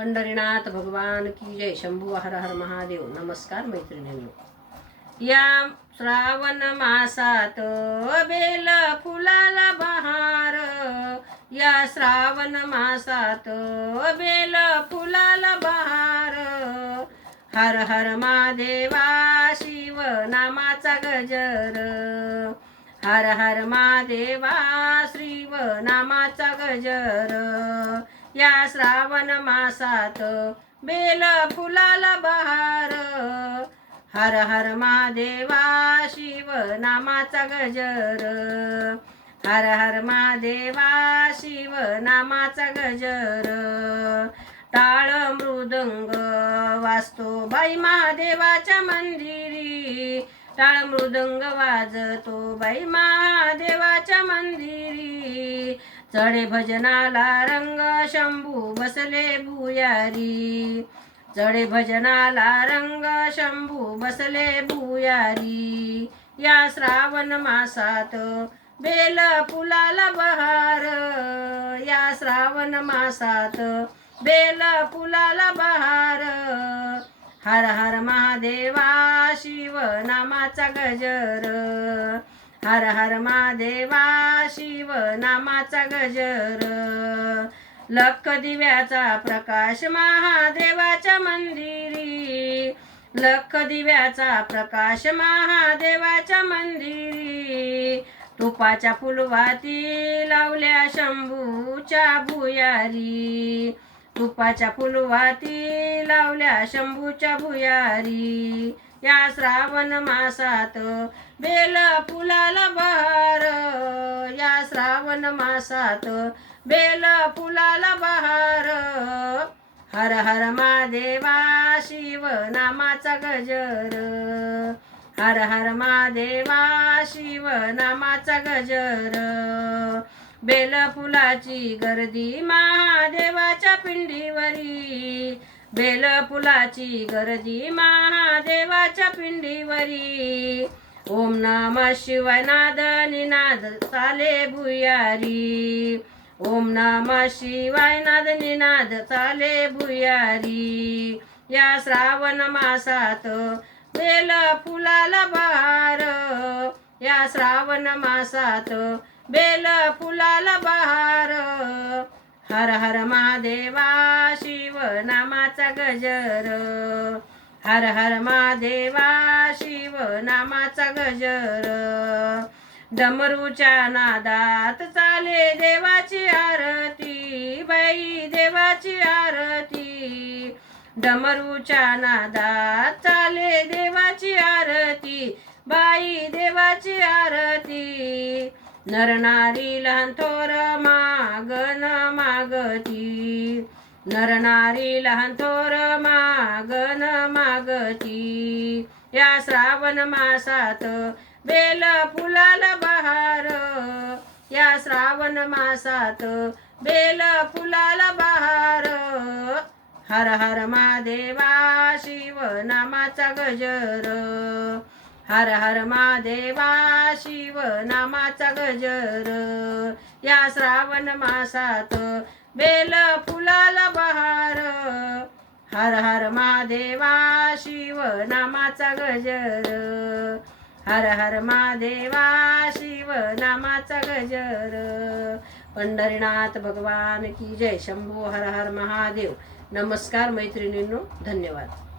पंढरीनाथ भगवान की जय. शंभू हर हर महादेव. नमस्कार मैत्रिणींनो. या श्रावण मासात बेल फुलाला बहार, या श्रावण मासात बेल फुलाला बहार. हर हर महादेवा शिव नामाचा गजर, हर हर महादेवा शिव नामाचा गजर. या श्रावण मासात बेल फुलाला बहार, हर हर महादेवा शिव नामाचा गजर, हर हर महादेवा शिव नामाचा गजर. टाळ मृदंग वाजतो बाई महादेवाच्या मंदिरी, टाळ मृदंग वाजतो बाई महादेवाच्या मंदिरी. चढे भजनाला रंग शंभू बसले भुयारी, चढे भजनाला रंग शंभू बसले भुयारी. या श्रावण मासात बेल फुलाला बहार, या श्रावण मासात बेल फुलाला बहार. हर हर महादेवा शिव नामाचा गजर, हर हर महादेवा शिव नामाचा गजर. लख दिव्याचा प्रकाश महादेवाच्या मंदिरी, लख दिव्याचा प्रकाश महादेवाच्या मंदिरी. तुपाच्या फुलवाती लावल्या शंभूच्या भुयारी, तुपाच्या फुलवाती लावल्या शंभूच्या भुयारी. या श्रावण मासात बेल फुलाला बहार, या श्रावण मासात बेल फुलाला बहार. हर हर महादेवा शिव नामाचा गजर, हर हर महादेवा शिव नामाचा गजर. बेल फुलाची गर्दी महादेवाच्या पिंडीवरी, बेल फुलाची गर्दी महादेवाच्या पिंडीवरी. ओम नमः शिवाय नाद निनाद चाले भुयारी, ओम नमः शिवाय नाद निनाद चाले भुयारी. या श्रावण मासात बेल फुलाला बहार, या श्रावण मासात बेल फुलाला बहार. हर हर महादेवा शिव नामाचा गजर, हर हर महादेवा शिव नामाचा गजर. डमरूच्या नादात चाले देवाची आरती, बाई देवाची आरती. डमरूच्या नादात चाले देवाची आरती, बाई देवाची आरती. नरनारी लहान थोर मागन मागती, नरनारी लहान थोर मागन मागती. या श्रावण मासात बेल फुलाला बहार, या श्रावण मासात बेल फुलाला बहार. हर हर महादेवा शिव नामाचा गजर, हर हर महादेवा शिव नामाचा गजर. या श्रावण मासात बेल फुलाला बहार, हर हर महादेवा शिव नामाचा गजर, हर हर महादेवा शिव नामाचा गजर. पंढरीनाथ भगवान की जय. शंभू हर हर महादेव. नमस्कार मैत्रिणींनो. धन्यवाद.